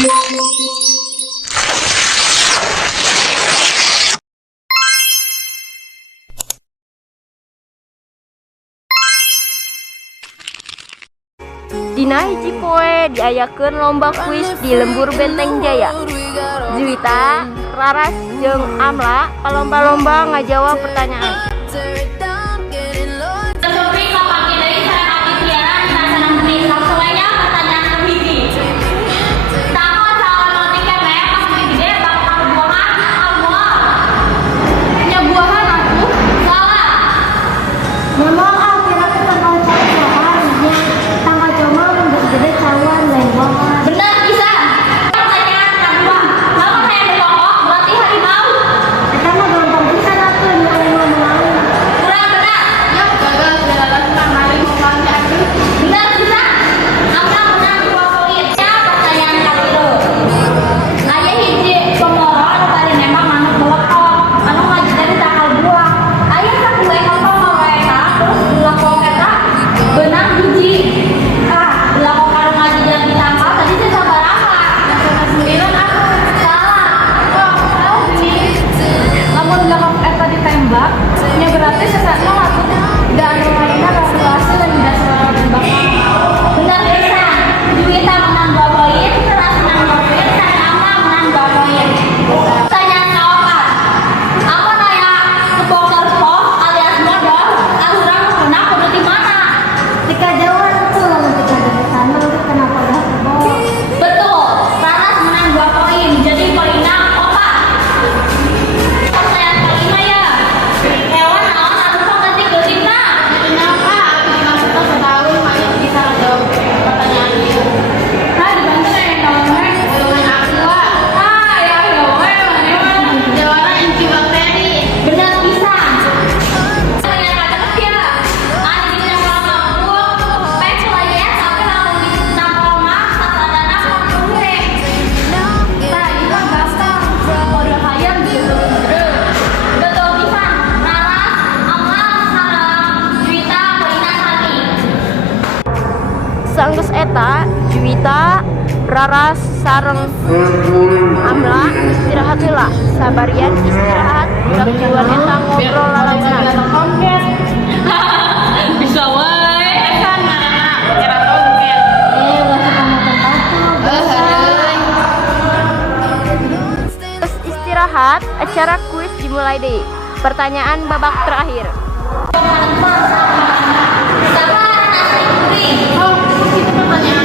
Dina hiji poe diayakeun lomba kuis di Lembur Benteng Jaya. Juwita, Raras, jeung Amla kalomba-lomba ngajawab pertanyaan. Sanggeus eta, Juwita, Raras, sareng Amla istirahat heula. Sabarian istirahat, budak jiwan eta ngobrol lalaunan. Bisa wae kan era tongket. Terus istirahat, acara kuis dimulai deui. Pertanyaan babak terakhir. Pertanyaan